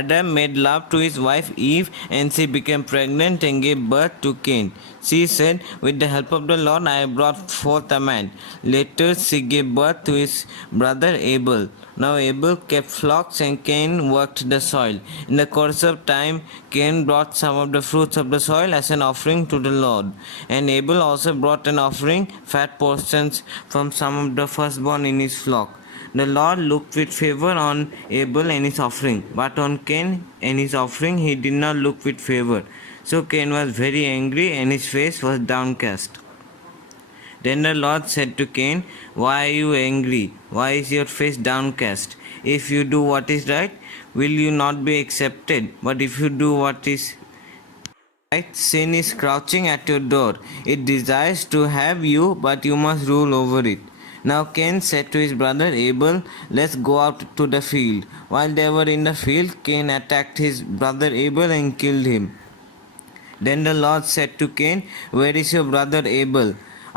Adam made love to his wife Eve, and she became pregnant and gave birth to Cain. She said, "With the help of the Lord, I have brought forth a man." Later, she gave birth to his brother Abel. Now, Abel kept flocks, and Cain worked the soil. In the course of time, Cain brought some of the fruits of the soil as an offering to the Lord. And Abel also brought an offering, fat portions from some of the firstborn in his flock. The Lord looked with favor on Abel and his offering, but on Cain and his offering he did not look with favor. So Cain was very angry, and his face was downcast. Then the Lord said to Cain, "Why are you angry? Why is your face downcast? If you do what is right, will you not be accepted? But if you do what is right, sin is crouching at your door. It desires to have you, but you must rule over it." Now Cain said to his brother Abel, "Let's go out to the field." While they were in the field, Cain attacked his brother Abel and killed him. Then the Lord said to Cain, "Where is your brother Abel?"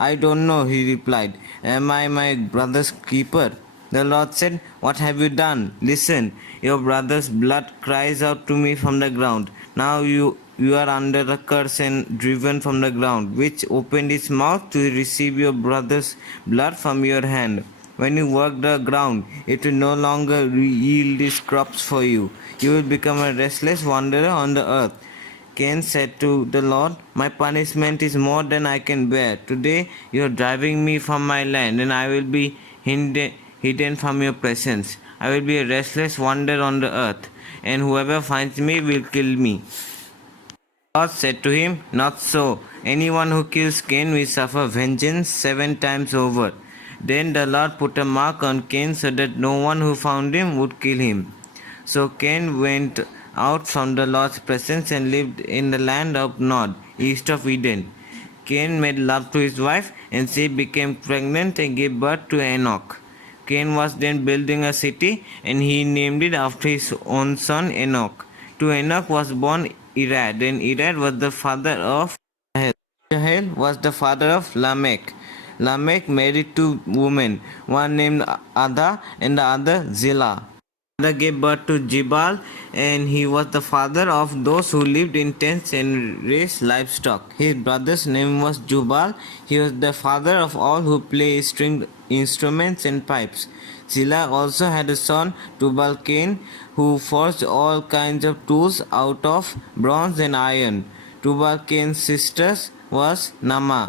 "I don't know," he replied. "Am I my brother's keeper?" The Lord said, "What have you done? Listen, your brother's blood cries out to me from the ground. Now you are under a curse and driven from the ground, which opened its mouth to receive your brother's blood from your hand. When you work the ground, it will no longer yield its crops for you. You will become a restless wanderer on the earth." Cain said to the Lord, "My punishment is more than I can bear. Today you are driving me from my land, and I will be hidden from your presence. I will be a restless wanderer on the earth, and whoever finds me will kill me." God said to him, "Not so. Anyone who kills Cain will suffer vengeance 7 times over." Then the Lord put a mark on Cain so that no one who found him would kill him. So Cain went out from the Lord's presence and lived in the land of Nod, east of Eden. Cain made love to his wife, and she became pregnant and gave birth to Enoch. Cain was then building a city, and he named it after his own son Enoch. To Enoch was born Irad, and Irad was the father of Jahel. Jahel was the father of Lamech. Lamech married two women, one named Ada and the other Zillah. Ada gave birth to Jibal, and he was the father of those who lived in tents and raised livestock. His brother's name was Jubal. He was the father of all who play stringed instruments and pipes. Zillah also had a son, Tubal Cain, who forged all kinds of tools out of bronze and iron. Tubal Cain's sister was Nama.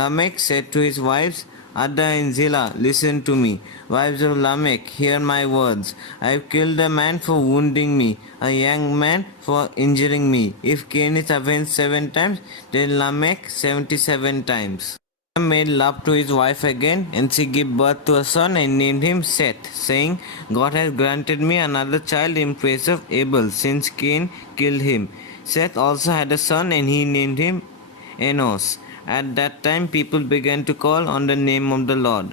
Lamech said to his wives, "Ada and Zillah, listen to me. Wives of Lamech, hear my words. I have killed a man for wounding me, a young man for injuring me. If Cain is avenged 7 times, then Lamech 77 times. Adam made love to his wife again, and she gave birth to a son and named him Seth, saying, "God has granted me another child in place of Abel, since Cain killed him." Seth also had a son, and he named him Enos. At that time, people began to call on the name of the Lord.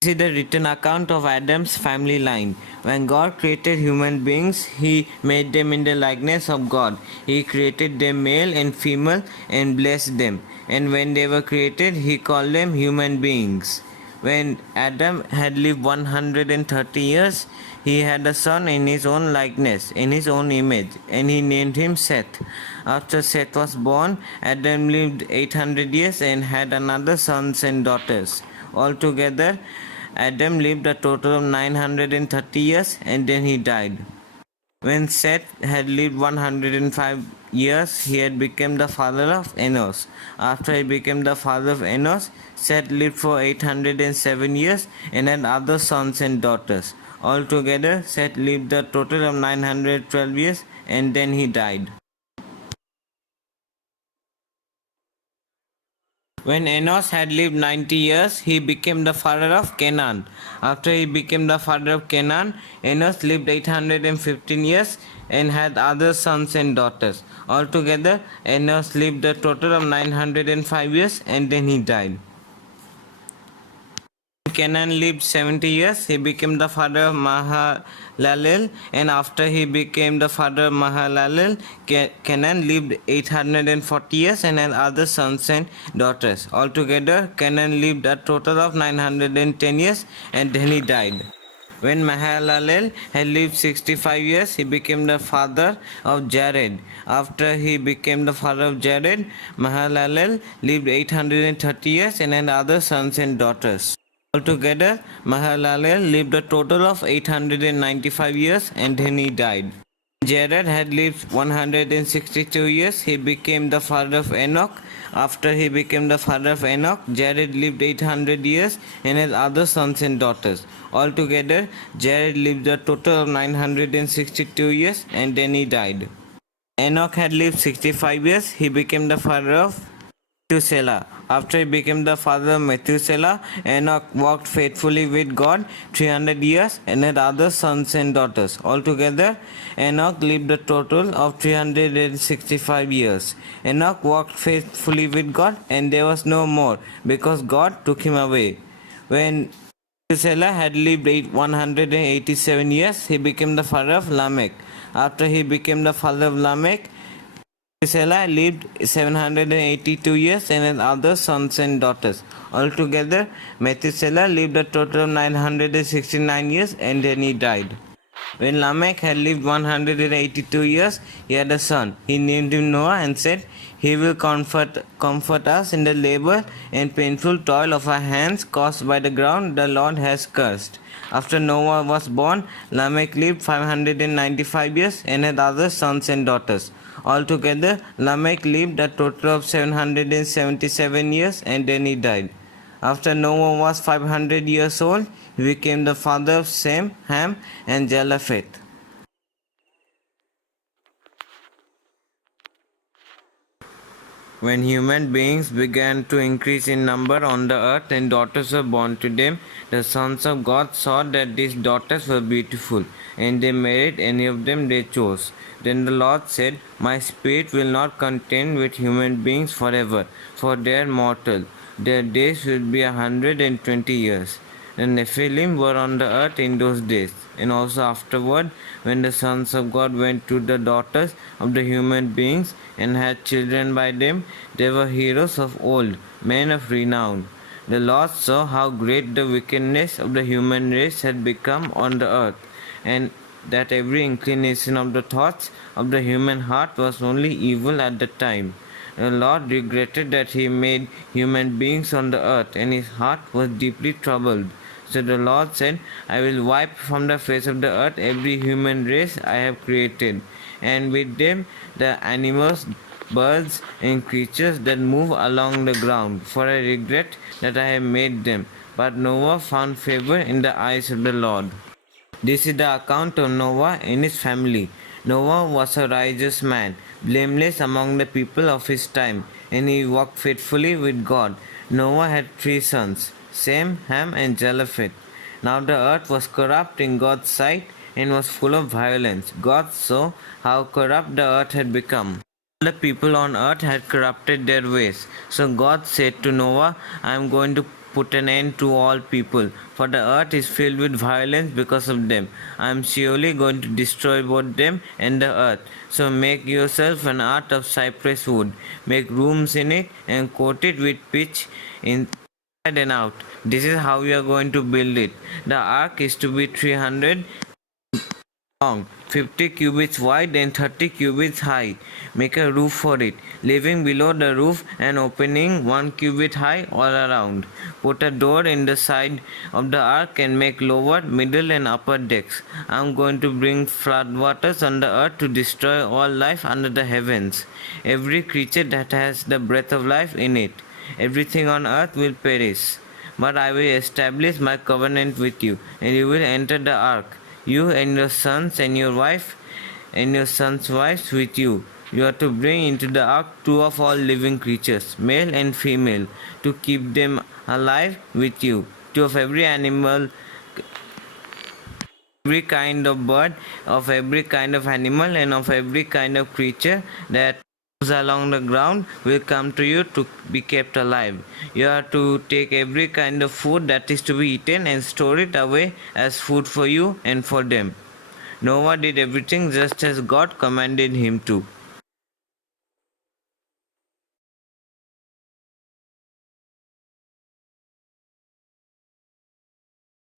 This is the written account of Adam's family line. When God created human beings, He made them in the likeness of God. He created them male and female and blessed them. And when they were created, He called them human beings. When Adam had lived 130 years, he had a son in his own likeness, in his own image, and he named him Seth. After Seth was born, Adam lived 800 years and had another sons and daughters. Altogether, Adam lived a total of 930 years, and then he died. When Seth had lived 105 years, he had become the father of Enos. After he became the father of Enos, Seth lived for 807 years and had other sons and daughters. Altogether, Seth lived a total of 912 years, and then he died. When Enos had lived 90 years, he became the father of Canaan. After he became the father of Canaan, Enos lived 815 years and had other sons and daughters. Altogether, Enos lived a total of 905 years, and then he died. Canaan lived 70 years. He became the father of Mahalalel, and after he became the father of Mahalalel, Canaan lived 840 years and had other sons and daughters. Altogether, Canaan lived a total of 910 years, and then he died. When Mahalalel had lived 65 years, he became the father of Jared. After he became the father of Jared, Mahalalel lived 830 years and had other sons and daughters. Altogether, Mahalalel lived a total of 895 years and then he died. Jared had lived 162 years. He became the father of Enoch. After he became the father of Enoch, Jared lived 800 years and had other sons and daughters. Altogether, Jared lived a total of 962 years and then he died. Enoch had lived 65 years. He became the father of Methuselah. After he became the father of Methuselah, Enoch walked faithfully with God 300 years and had other sons and daughters. Altogether, Enoch lived a total of 365 years. Enoch walked faithfully with God and there was no more because God took him away. When Methuselah had lived 187 years, he became the father of Lamech. After he became the father of Lamech, Methuselah lived 782 years and had other sons and daughters. Altogether, Methuselah lived a total of 969 years and then he died. When Lamech had lived 182 years, he had a son. He named him Noah and said, "He will comfort us in the labor and painful toil of our hands caused by the ground the Lord has cursed." After Noah was born, Lamech lived 595 years and had other sons and daughters. Altogether, Lamech lived a total of 777 years and then he died. After Noah was 500 years old, he became the father of Shem, Ham, and Japheth. When human beings began to increase in number on the earth and daughters were born to them, the sons of God saw that these daughters were beautiful, and they married any of them they chose. Then the Lord said, "My spirit will not contend with human beings forever, for they are mortal. Their days will be 120 years. The Nephilim were on the earth in those days, and also afterward, when the sons of God went to the daughters of the human beings and had children by them, they were heroes of old, men of renown. The Lord saw how great the wickedness of the human race had become on the earth, and that every inclination of the thoughts of the human heart was only evil at the time. The Lord regretted that he made human beings on the earth, and his heart was deeply troubled. So the Lord said, "I will wipe from the face of the earth every human race I have created, and with them the animals, birds, and creatures that move along the ground, for I regret that I have made them." But Noah found favor in the eyes of the Lord. This is the account of Noah and his family. Noah was a righteous man, blameless among the people of his time, and he walked faithfully with God. Noah had 3 sons, Shem, Ham, and Japheth. Now the earth was corrupt in God's sight and was full of violence. God saw how corrupt the earth had become. All the people on earth had corrupted their ways. So God said to Noah, "I am going to put an end to all people, for the earth is filled with violence because of them. I am surely going to destroy both them and the earth. So make yourself an ark of cypress wood, make rooms in it, and coat it with pitch inside and out. This is how you are going to build it. The ark is to be 300 long, 50 cubits wide and 30 cubits high. Make a roof for it, leaving below the roof an opening 1 cubit high all around. Put a door in the side of the ark and make lower, middle and upper decks. I am going to bring floodwaters on the earth to destroy all life under the heavens. Every creature that has the breath of life in it. Everything on earth will perish. But I will establish my covenant with you, and you will enter the ark, you and your sons and your wife and your sons' wives with you. You are to bring into the ark 2 of all living creatures, male and female, to keep them alive with you. 2 of every animal, every kind of bird, of every kind of animal, and of every kind of creature that moves along the ground will come to you to be kept alive. You are to take every kind of food that is to be eaten and store it away as food for you and for them." Noah did everything just as God commanded him to.